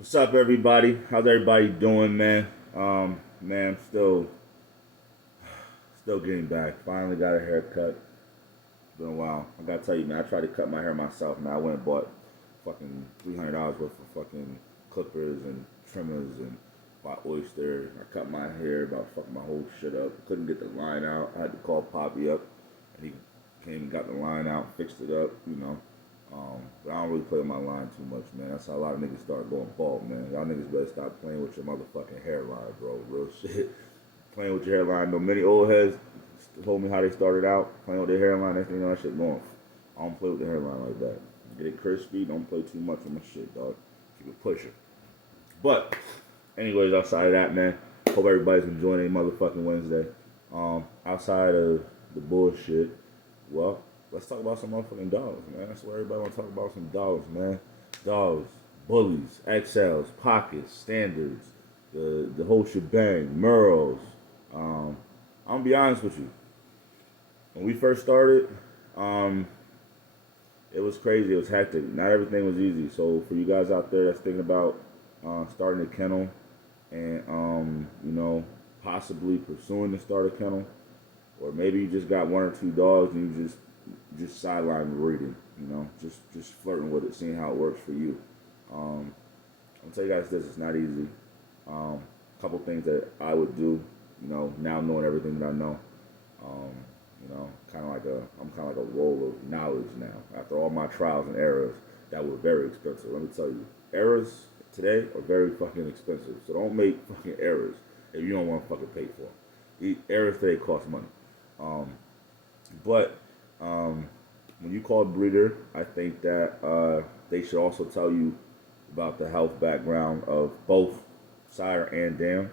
What's up, everybody? How's everybody doing, man? Man, still getting back. Finally got a haircut. It's been a while. I gotta tell you, man. I tried to cut my hair myself, man. I went and bought fucking $300 worth of fucking clippers and trimmers and bought oyster. I cut my hair, about fucking my whole shit up. Couldn't get the line out. I had to call Poppy up, and he came and got the line out, fixed it up, you know. But I don't really play with my line too much, man. That's how a lot of niggas start going bald, man. Y'all niggas better stop playing with your motherfucking hairline, bro. Real shit. Playing with your hairline. No, many old heads told me how they started out playing with their hairline. Next thing you know, that shit going. I don't play with the hairline like that. Get it crispy. Don't play too much with my shit, dog. Keep it pushing. But, anyways, outside of that, man, hope everybody's enjoying a motherfucking Wednesday. Outside of the bullshit, well, let's talk about some motherfucking dogs, man. That's what everybody want to talk about, some dogs, man. Dogs, bullies, XLs, pockets, standards, the whole shebang, Merles. I'm gonna be honest with you. When we first started, um, it was crazy. It was hectic. Not everything was easy. So for you guys out there that's thinking about starting a kennel and possibly pursuing to start a kennel, or maybe you just got one or two dogs and you just sideline breeding, just flirting with it, seeing how it works for you. I'll tell you guys this: it's not easy. A couple things that I would do, now knowing everything that I know. Um, I'm kind of like a roll of knowledge now. After all my trials and errors that were very expensive, let me tell you, errors today are very fucking expensive. So don't make fucking errors if you don't want to fucking pay for them. The errors today cost money. Um, but when you call a breeder, I think that they should also tell you about the health background of both sire and dam.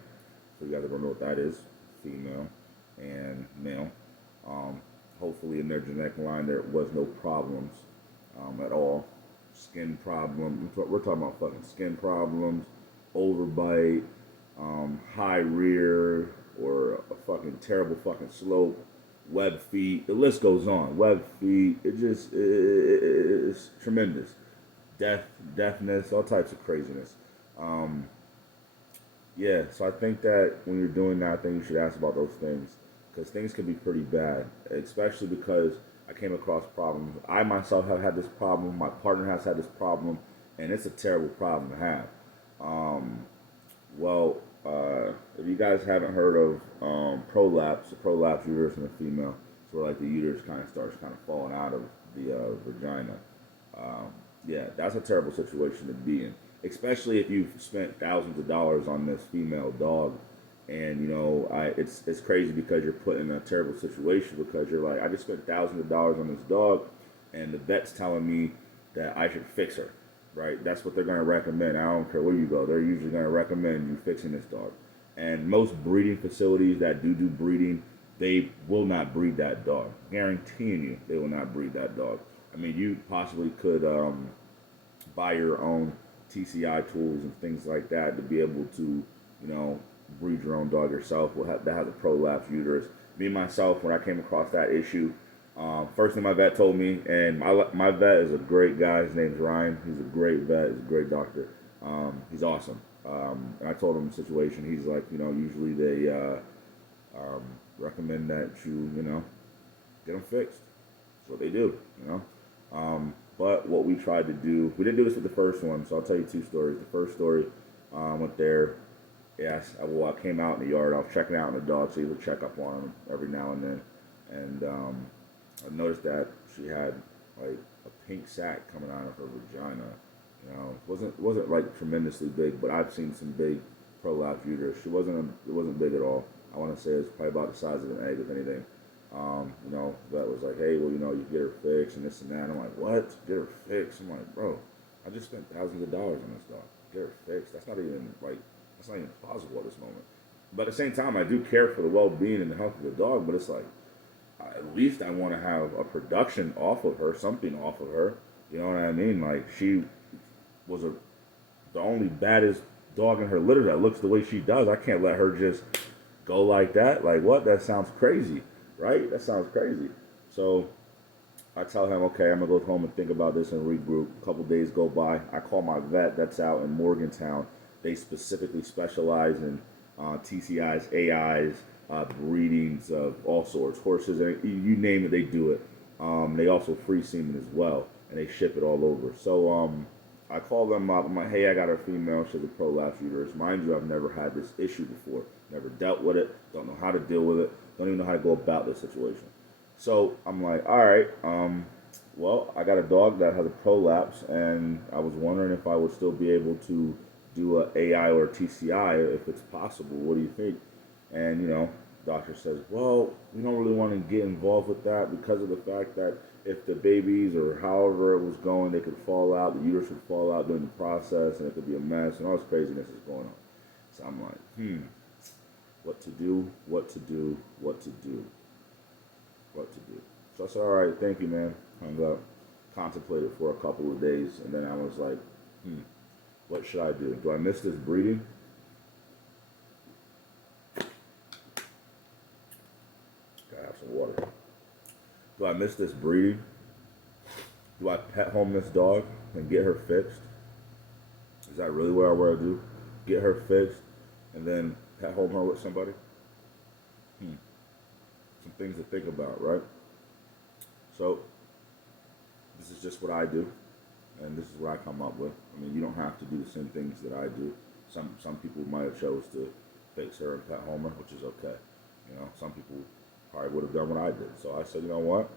So you guys don't know what that is, female and male. Um, Hopefully in their genetic line there was no problems at all. Skin problems. We're talking about fucking skin problems, overbite, high rear, or a fucking terrible fucking slope, web feet. The list goes on. Web feet. It's tremendous. Deafness, all types of craziness. Um, yeah, so I think that when you're doing that, I think you should ask about those things because things can be pretty bad, especially because I came across problems. I myself have had this problem. My partner has had this problem, and it's a terrible problem to have. Um, well, if you guys haven't heard of prolapse, a prolapse uterus in a female, it's where like the uterus kind of starts kind of falling out of the vagina. Um, yeah, that's a terrible situation to be in, especially if you've spent thousands of dollars on this female dog, and it's crazy because you're put in a terrible situation because you're like, I just spent thousands of dollars on this dog, and the vet's telling me that I should fix her, right? That's what they're going to recommend. I don't care where you go. They're usually going to recommend you fixing this dog. And most breeding facilities that do breeding, they will not breed that dog. Guaranteeing you, they will not breed that dog. I mean, you possibly could buy your own TCI tools and things like that to be able to, you know, breed your own dog yourself. That has a prolapse uterus. Me myself, when I came across that issue, first thing my vet told me, and my vet is a great guy. His name's Ryan. He's a great vet. He's a great doctor. He's awesome. And I told him the situation. He's like, usually they recommend that you get them fixed. That's what they do. But what we tried to do, we didn't do this with the first one, so I'll tell you two stories. The first story, went there. Yes, I came out in the yard. I was checking out on the dog, so he would check up on him every now and then. And I noticed that she had like a pink sac coming out of her vagina. It wasn't like tremendously big, but I've seen some big prolapse uterus. It wasn't big at all. I want to say it's probably about the size of an egg, if anything. That was like, hey, well, you get her fixed and this and that. I'm like, what? Get her fixed? I'm like, bro, I just spent thousands of dollars on this dog. Get her fixed. That's not even plausible at this moment. But at the same time, I do care for the well-being and the health of the dog. But it's like, at least I want to have a production off of her, something off of her. You know what I mean? Like she was the only baddest dog in her litter that looks the way she does. I can't let her just go like that. Like what? That sounds crazy, right? That sounds crazy. So I tell him, okay, I'm gonna go home and think about this and regroup. A couple days go by. I call my vet that's out in Morgantown. They specifically specialize in TCIs, AIs, breedings of all sorts, horses, and you name it, they do it. They also free semen as well, and they ship it all over. So I call them up. I'm like, hey, I got a female. She has a prolapse uterus. Mind you, I've never had this issue before. Never dealt with it. Don't know how to deal with it. Don't even know how to go about this situation. So I'm like, all right, well, I got a dog that has a prolapse, and I was wondering if I would still be able to do a AI or a TCI if it's possible. What do you think? And doctor says, well, we don't really want to get involved with that because of the fact that if the babies or however it was going, they could fall out, the uterus would fall out during the process, and it could be a mess, and all this craziness is going on. So I'm like, what to do, what to do, what to do, what to do. So I said, all right, thank you, man. Hung up, contemplated for a couple of days, and then I was like, what should I do? Do I miss this breeding? Gotta have some water. Do I miss this breeding? Do I pet home this dog and get her fixed? Is that really what I want to do? Get her fixed and then pet home her with somebody? Some things to think about, right? So, this is just what I do, and this is what I come up with. I mean, you don't have to do the same things that I do. Some people might have chose to fix her and pet home her, which is okay. Some people probably would have done what I did. So I said, you know what?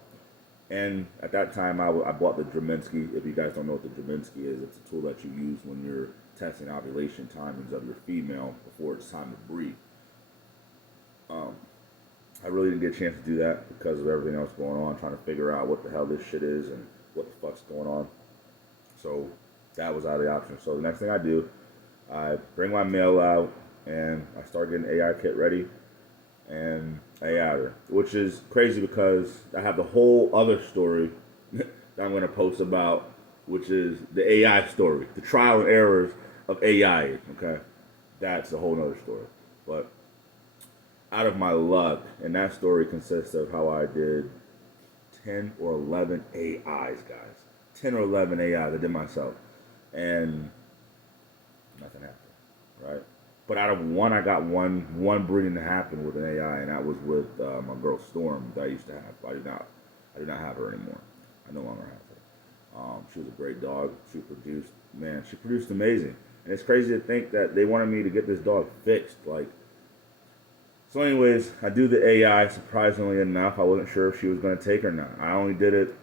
And at that time, I bought the Draminsky. If you guys don't know what the Draminsky is, it's a tool that you use when you're testing ovulation timings of your female before it's time to breed. I really didn't get a chance to do that because of everything else going on, trying to figure out what the hell this shit is and what the fuck's going on. So that was out of the option. So the next thing I do, I bring my male out and I start getting AI kit ready and I add her, which is crazy because I have the whole other story that I'm going to post about, which is the AI story, the trial and errors of AI. Okay, that's a whole nother story. But out of my luck, and that story consists of how I did 10 or 11 AIs, guys. 10 or 11 AIs I did myself, and nothing happened, right? But out of one, I got one breeding to happen with an AI, and that was with my girl Storm that I used to have. I do not have her anymore. I no longer have her. She was a great dog. She produced amazing. And it's crazy to think that they wanted me to get this dog fixed. So anyways, I do the AI. Surprisingly enough, I wasn't sure if she was going to take or not. I only did it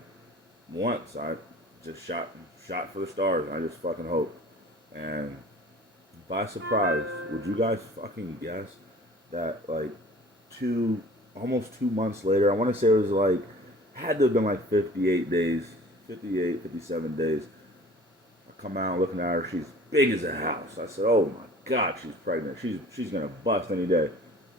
once. I just shot for the stars. I just fucking hoped. And by surprise, would you guys fucking guess that almost 2 months later, I want to say it was had to have been 58 days, 58, 57 days. I come out looking at her, she's big as a house. I said, oh my God, she's pregnant. She's going to bust any day.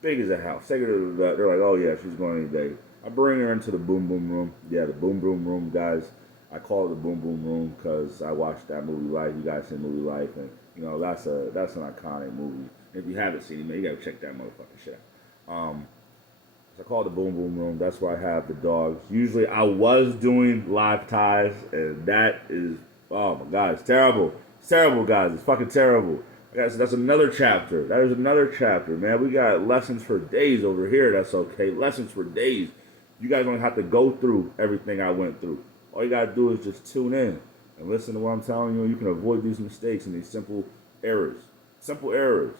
Big as a house. Take her to the vet. They're like, oh yeah, she's going any day. I bring her into the boom boom room. Yeah, the boom boom room, guys. I call it the boom boom room because I watched that movie Life. You guys seen movie Life, and that's an iconic movie. If you haven't seen it, man, you gotta check that motherfucking shit out. So I call it the boom boom room. That's where I have the dogs. Usually, I was doing live ties, and that is, oh my God, it's terrible. It's terrible, guys. It's fucking terrible. Guys, that's another chapter. That is another chapter, man. We got lessons for days over here. That's okay. Lessons for days. You guys don't have to go through everything I went through. All you gotta do is just tune in and listen to what I'm telling you. You can avoid these mistakes and these simple errors. Simple errors.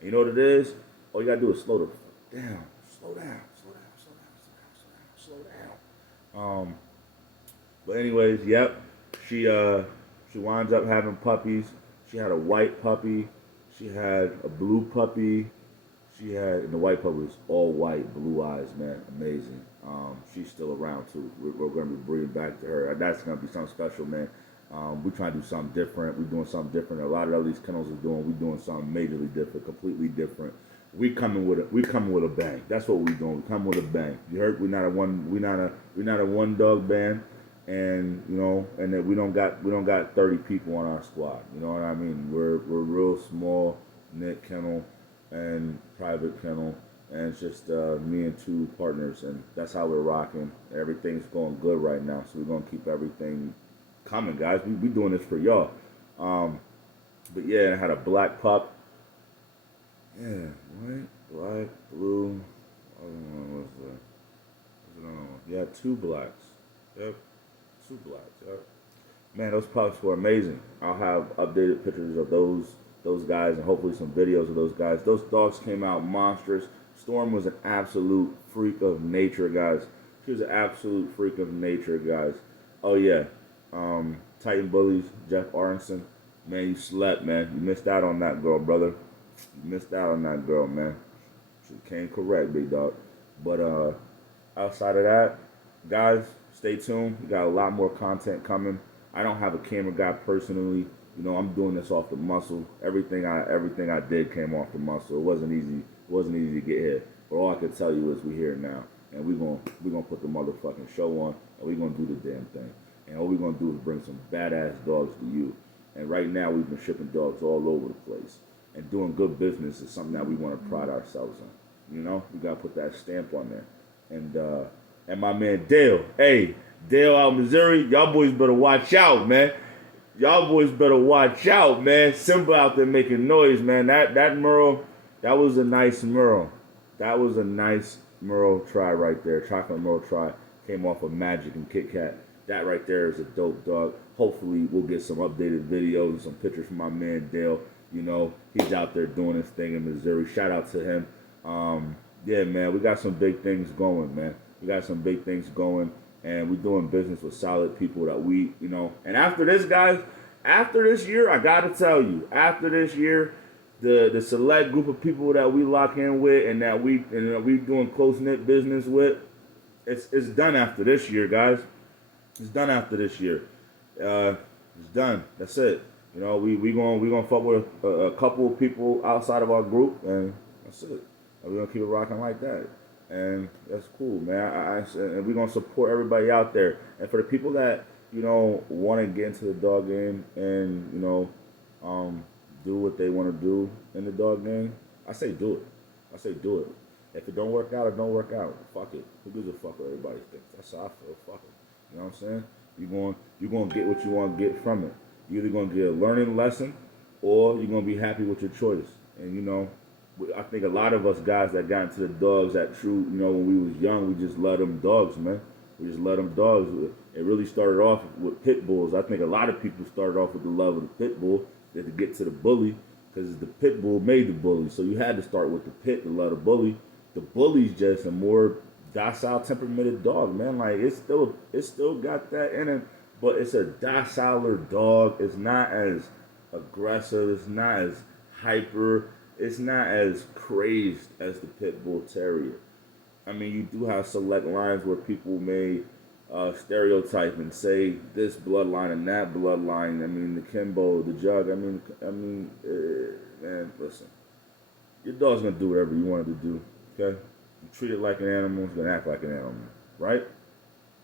And you know what it is? All you gotta do is slow down. Slow down. Slow down. But anyways, yep. She winds up having puppies. She had a white puppy. She had a blue puppy. And the white puppy was all white, blue eyes, man, amazing. She's still around too. We're going to be breeding back to her. That's going to be something special, man. We're trying to do something different. We're doing something different. A lot of these kennels are doing. We're doing something majorly different, completely different. We coming with a bang. That's what we're doing. We come with a bang. You heard? We're not a one dog band. And and that we don't got 30 people on our squad. You know what I mean? We're real small knit kennel and private kennel, and it's just me and two partners, and that's how we're rocking. Everything's going good right now, so we're gonna keep everything coming, guys. We doing this for y'all. Um, but yeah, I had a black pup. Yeah, white, black, blue. I don't know what's the. Yeah, two blacks. Yep, two blacks. Yep. Man, those pups were amazing. I'll have updated pictures of those guys and hopefully some videos of those guys. Those dogs came out monstrous. Storm was an absolute freak of nature, guys. She was an absolute freak of nature, guys. Oh yeah, Titan Bullies, Jeff Aronson. Man, you slept, man. You missed out on that girl, brother. You missed out on that girl, man. She came correct, big dog. But outside of that, guys, stay tuned. We got a lot more content coming. I don't have a camera guy personally. You know, I'm doing this off the muscle. Everything I did came off the muscle. It wasn't easy. It wasn't easy to get here. But all I can tell you is we here now, and we gonna put the motherfucking show on, and we gonna do the damn thing. And all we gonna do is bring some badass dogs to you. And right now we've been shipping dogs all over the place, and doing good business is something that we want to pride ourselves on. You know, we gotta put that stamp on there. And my man Dale, hey, Dale out in Missouri, y'all boys better watch out, man. Y'all boys better watch out, man. Simba out there making noise, man. That Merle, that was a nice Merle. That was a nice Merle try right there. Chocolate Merle try came off of Magic and Kit Kat. That right there is a dope dog. Hopefully we'll get some updated videos and some pictures from my man Dale. You know, he's out there doing his thing in Missouri. Shout out to him. Yeah, man, we got some big things going, man. We got some big things going, and we're doing business with solid people that we, you know. And after this, guys, after this year, I got to tell you, after this year, the select group of people that we lock in with and that we doing close-knit business with, it's done after this year, guys. It's done after this year. It's done. That's it. You know, we gonna fuck with a couple of people outside of our group, and that's it. And we're gonna keep it rocking like that, and that's cool, man. And we're gonna support everybody out there. And for the people that want to get into the dog game and do what they want to do in the dog game, I say do it. I say do it. If it don't work out, it don't work out. Fuck it. Who gives a fuck what everybody thinks? That's how I feel. Fuck it. You know what I'm saying? You're gonna get what you want to get from it. You're either gonna get a learning lesson, or you're gonna be happy with your choice. And I think a lot of us guys that got into the dogs at True, when we was young, we just let them dogs, man. We just let them dogs. It really started off with pit bulls. I think a lot of people started off with the love of the pit bull. They had to get to the bully because the pit bull made the bully. So you had to start with the pit to love the bully. The bully's just a more docile, temperamented dog, man. Like it's still got that in it, but it's a dociler dog. It's not as aggressive. It's not as hyper. It's not as crazed as the pit bull terrier. I mean, you do have select lines where people may stereotype and say this bloodline and that bloodline. I mean, the Kimbo, the Jug. Man, listen. Your dog's gonna do whatever you want it to do. Okay, you treat it like an animal, it's gonna act like an animal, right?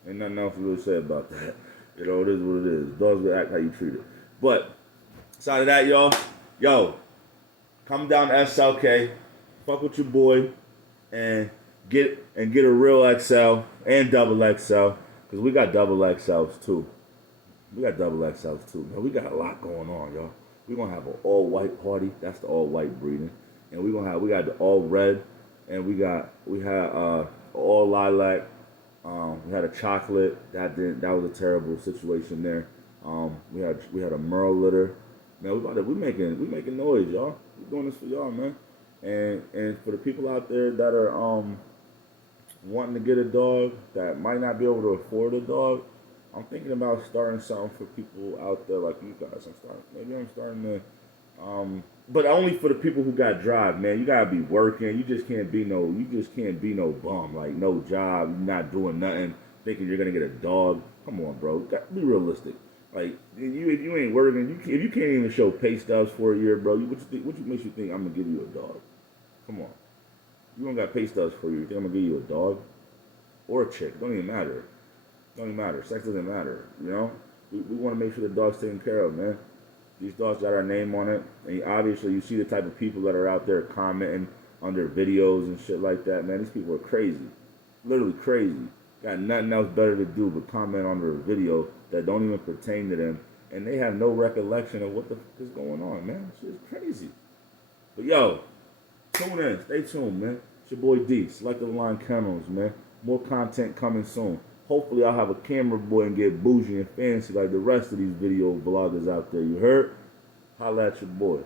Ain't nothing else to really say about that. It is what it is. Dogs gonna act how you treat it. But aside of that, yo, come down to SLK, fuck with your boy, and get a real XL and double XL, because we got double XLs too. We got double XLs too. Man, we got a lot going on, y'all. We're gonna have an all white party. That's the all white breeding, and we got the all red, and we had all lilac. We had a chocolate. That was a terrible situation there. We had a Merle litter. Man, we making noise, y'all. We're doing this for y'all, man. And for the people out there that are wanting to get a dog that might not be able to afford a dog, I'm thinking about starting something for people out there like you guys. I'm starting to, but only for the people who got drive, man. You gotta be working. You just can't be no bum, like no job, you're not doing nothing, thinking you're gonna get a dog. Come on, bro. Be realistic. Like if you ain't working, if you can't even show pay stubs for a year, bro, what makes you think I'm gonna give you a dog? Come on. You don't got pay stubs for you. You think I'm gonna give you a dog or a chick? Don't even matter. Sex doesn't matter. We want to make sure the dog's taken care of, man. These dogs got our name on it, and obviously you see the type of people that are out there commenting under videos and shit like that, man. These people are crazy. Literally crazy. Got nothing else better to do but comment under a video that don't even pertain to them. And they have no recollection of what the fuck is going on, man. Shit is crazy. But yo, tune in. Stay tuned, man. It's your boy D, Selective Line Kennels, man. More content coming soon. Hopefully I'll have a camera boy and get bougie and fancy like the rest of these video vloggers out there. You heard? Holla at your boy.